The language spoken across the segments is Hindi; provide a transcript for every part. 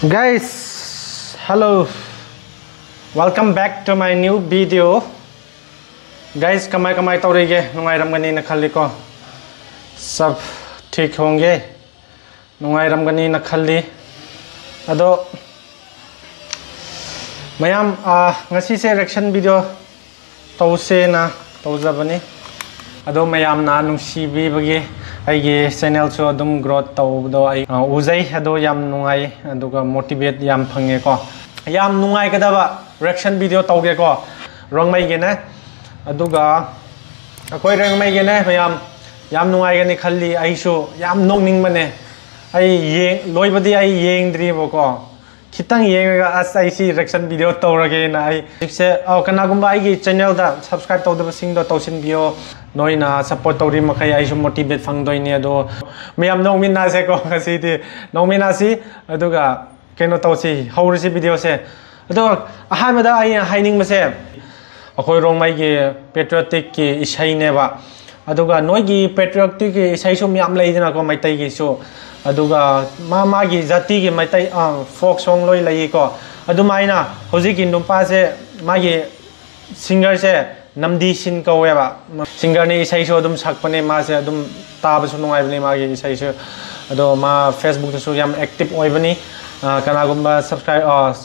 Guys, hello, welcome back to my new video. Guys, kamai tau रही है नुंगाई रमगनी न खाली को सब ठीक होंगे नुंगाई रमगनी न खाली अदो मैम ngasi से reaction video tau से ना tau जबनी अदो मैम ना नुंसी भी बगे आई चैनल सो अदम ग्रोथ तौबदो आई उजै अदो याम नुंगाई अदुगा मोटिवेट याम फंगे को याम नुंगाई कदबा रिएक्शन वीडियो तौगे को रोंगमै गेने अदुगा अकोय रोंगमै गेने मैम याम नुंगाई गने खल्ली आइसो याम नोंगनिंग बने आई ये लोइबदी आई येंद्रीबो को खितंग येंगा अस आइसी रिएक्शन वीडियो तौरगे ना आई से कनागुंबा आई चैनल दा सब्सक्राइब तौदबा सिंग दो तौसिन बियो नोइना सपोर्ट तौरी मखै आइसु मोटिवेट फंगदोइने अदो मैम नोंमिना से को गसिदि नोंमिना सी अदुगा केनो तौसी हौरसी वीडियो से अदो अहामदा आई हाइनिंग मसे अखोय रोंगमै गे पेट्रियोटिक की इसाइनेबा अदुगा नोइगी पेट्रियोटिक की इसाइसु म्याम लेइदना को मैतै गी सो अदुगा मागी जाति की मैतै फोक सॉन्ग लोइ लई को अदुमाइना होजि की नुपा से मागी सिंगर से नमदी सिन कौवेबा सिंगर ने इसाइसु अदुम सकपने मा से अदुम ताबसु नुंगाइबने मागी इसाइसु अदो मा फेसबुक दसु याम एक्टिव ओइबनी कनागुंबा सब्सक्राइब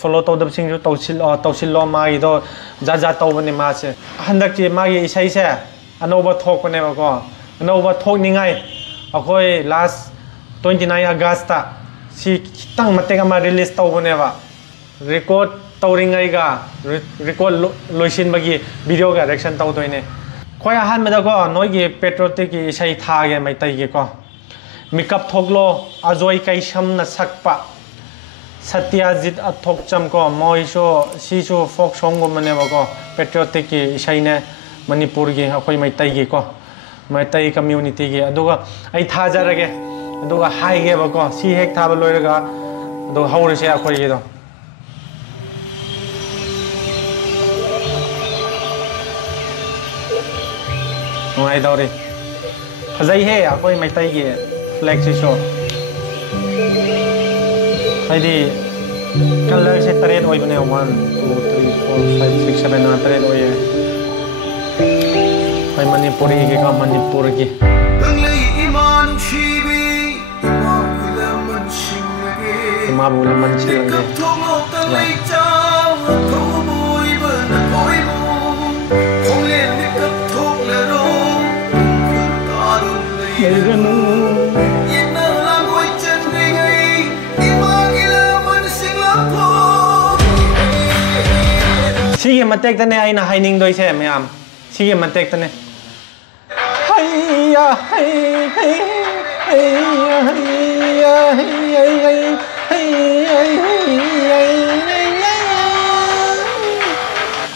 फॉलो तौदब सिंगु तौसिलो मागी दो जा तौबने मा से हंदक की मागी इसाइ से अनोबा थोकने बको अनोबा थोकनिंगाइ अखोय लास्ट 29 अगस्त सी खितंग मतेक अमा रिलीज तौबनेबा रिकॉर्ड तौरिंगाइगा रिकॉर्ड लोइसिन बगी वीडियो का रिएक्शन तौदोइने खोय अहान मेदको नोइगी पेट्रियोटिक की इसाइ थागे मैतैगे को मेकअप थोकलो अजोय कैसम न सकपा सत्यजित अथोकचम को मोइसो सीसो फोक सॉन्ग गुमनेबको पेट्रियोटिक की इसाइने मणिपुर की अखोय मैतैगे को मैतै कम्युनिटी की अदुगा आई थाजरगे अदुगा हाइगेबको सी हेक थाब लोइरगा अदो हौरसे अखोयगिदो नुंगाई दौरी फजै हे अखोय मैतै की फ्लैग से शो हाइदी कलर से तरेत ओइबने 1 2 3 4 5 6 7 8 तरेत ओइए हाइ मणिपुरी के का मणिपुर की मा बोला मनसी लगे सिगे मतेक तने आइना हाइनिंग दोइसे मैम सिगे मतेक तने हैया है हैया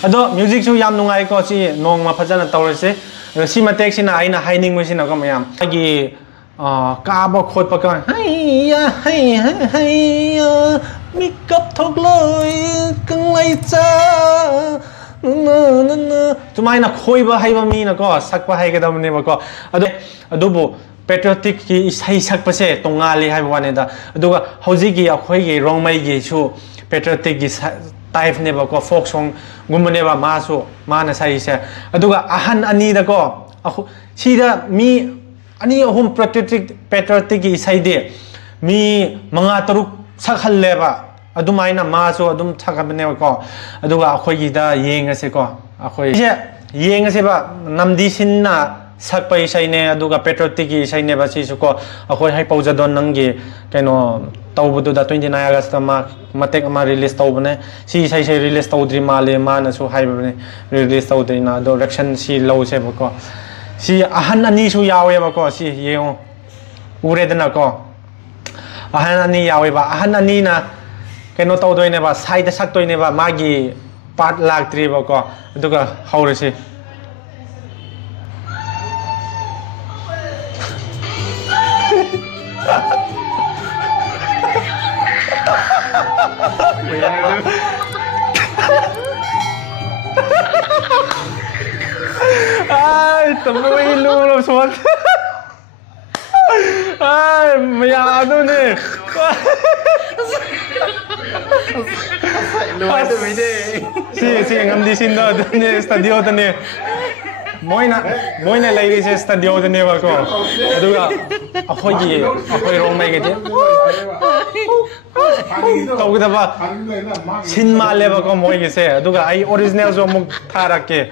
अदो म्यूजिक सु याम नुंगाई को सी नोंग मा फजन तौरसे सी मतेक सिना आइना हाइनिंग मसिना को मैम आगी काब खोद पक हैया हैया मेकअप थोकलोय कंगलै चा तुमाइना खोइबा हाइबा मीना को सकपा हाइगदमने बको अदुबो पेट्रियोटिक की इसाइ सकपसे तोंगाली हाइबा वानेदा अदुगा हौजिगी अखोइगी रोंगमैगी सु पेट्रियोटिक की टाइप ने बको फोक सॉन्ग गुमनेबा मासु माना साइसे अदुगा अहन अनि दको सीदा मी अनि अहुम पेट्रियोटिक की इसाइ दे मी मंगा तरुक सकहल्लेबा अदुमाइना मासु अदुम सकबनेबको अदुगा अखोइगिदा येंगसेको अखोइ से येंगसेबा नमदी सिन्ना सकपा इसाइने अदुगा पेट्रियोटिक की इसाइने बासिसुको अखोइ हाइ पौजदो नंगी केनो तौबदुदा 29 अगस्त मा मतेक मा रिलीज तौबने सी इसाइ से रिलीज तौद्रि माले मानसु हाइबने रिलीज तौद्रिना दो रिएक्शन सी लौसेबको सी अहन अनिसु यावेबको सी येओ उरेदनाको अहन अनि यावेबा अहन अनिना केनो तौदोइनेबा साइड सक्तोइनेबा मागी part लागत्रिबको अदुगा हौरसे ai tụi nó đi luôn rồi xuống ai mày à đâu nè Lùi tôi bị đi. Si ngam di sin do ne studio ta ne. Moina lady se studio ta ne ba ko. Aduga akhoi rong mai ge je. Tau da ba sin ma le ba ko moi ge se aduga ai original zo muk thara ke.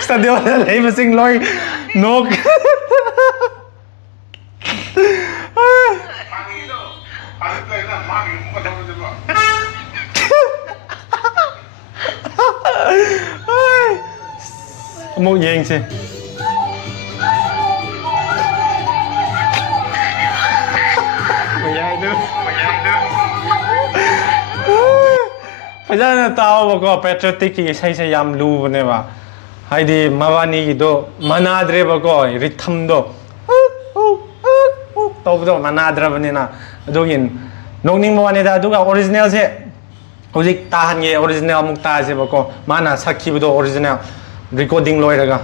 Studio ta lei ba sing loi nok. Một yên chứ bây giờ là tao mà có patriotic cái say yam lu này mà hay đi mavani cái đó manadre mà có rhythm đó tao đó manadra bên này đó nhìn nông ninh mavani đó đúng là original chứ 오직 다한 게 오리지널 묵다지 버고 마나 사키부도 오리지널 리코딩 로이라가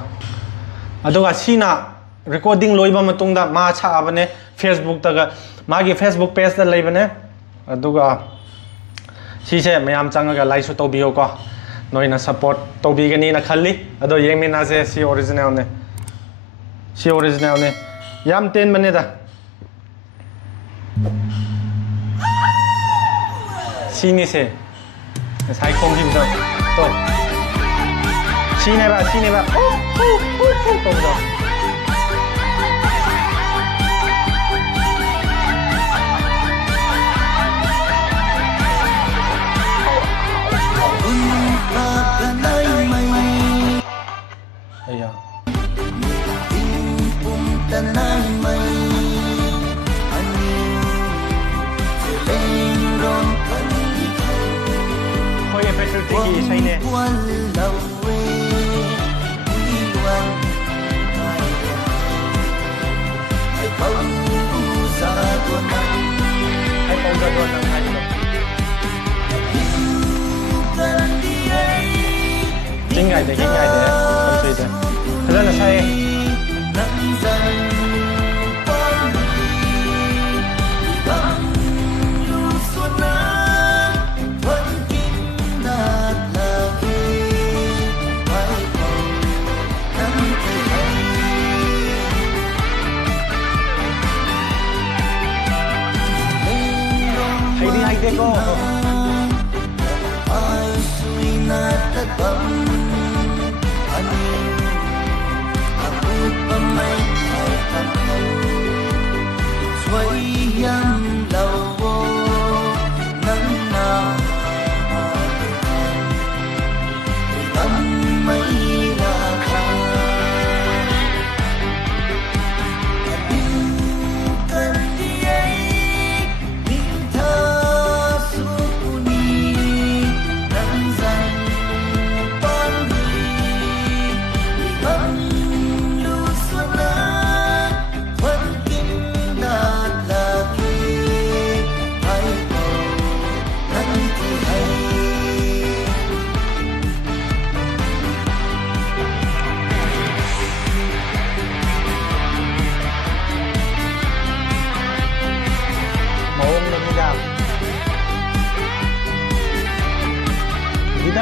아도가 시나 리코딩 로이바 마통다 마 차아버네 페이스북다가 마기 페이스북 페이지다 레이버네 아도가 시세 매암 짱가 라이수 또비오고 너희나 서포트 또비게니나 칼리 아도 예미나세 시 오리지널네 시 오리지널네 얌 텐마네다 시니세 sai không kim rồi tôi xin này bà không rồi ây da Tiki say nè hãy bông ra đuôi nắng hay chính ngày để không tùy thế thật ra là say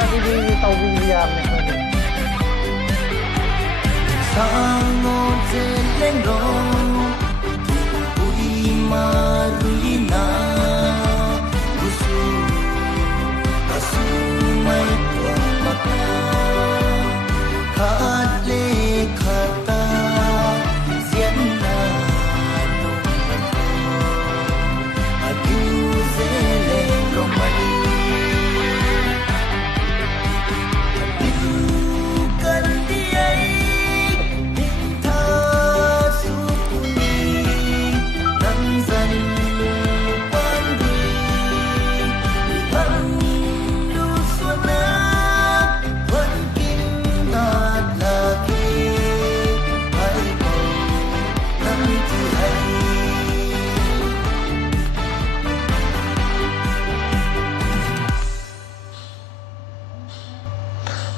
Hãy subscribe tàu William này sang ngô trên lên rong ui marina usu asu mai tuang maka khát lê khata diễn na nung adiu dễ lên rong mai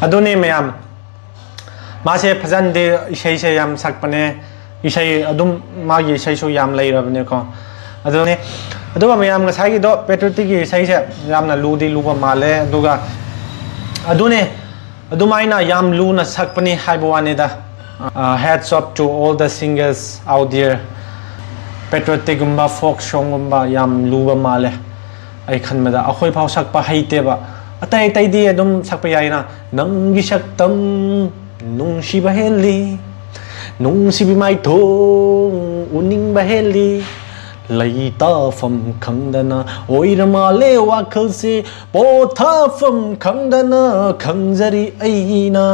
Adoni mayam mase phajan de isai se yam sakpane isai adum magi isai so yam lai rabne ko adoni ꯑꯗꯨꯒ ꯃꯌꯥꯝ ꯉꯁꯥꯏꯒꯤꯗꯣ ꯄꯦꯇ꯭ꯔꯣꯇꯤꯛꯀꯤ ꯏꯁꯩꯁꯦ ꯌꯥꯝꯅ ꯂꯨꯗꯤ ꯂꯨꯕ ꯃꯥꯜꯂꯦ ꯑꯗꯨꯒ ꯑꯗꯨꯅꯦ ꯑꯗꯨꯃꯥꯏꯅ ꯌꯥꯝ ꯂꯨꯅ ꯁꯛꯄꯅꯤ ꯍꯥꯏꯕ ꯋꯥꯅꯤꯗ heads up to all the singers out there patriotic-gumba folk song-gumba yam luba male ai khanbada akhoi phau sakpa heiteba atai tai di adum sakpa yaina nanggi saktam nungsiba heli nungsibi mai thong uning ba heli laita fam khangdana oirama le wakhalse potha fam khangdana khangjari aina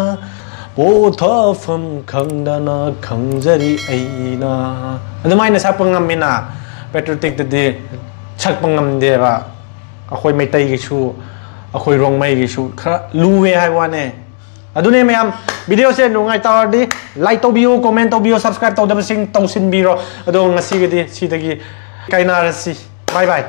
पोथाफम खंगदना खंगजरी अइना अदुमाइना सकपंगमिना पेट्रोटिक दे सकपंगमदेबा अखोय मैतै गिसु अखोय रोंगमै गिसु खरा लुवे हायवाने अदुने मयाम वीडियो से नुंगाय तारदी लाइक तोबियो कमेंट तोबियो सब्सक्राइब तोदबसिंग तौसिन बिरो अदो ngasi gidi sidagi kainarasi bye bye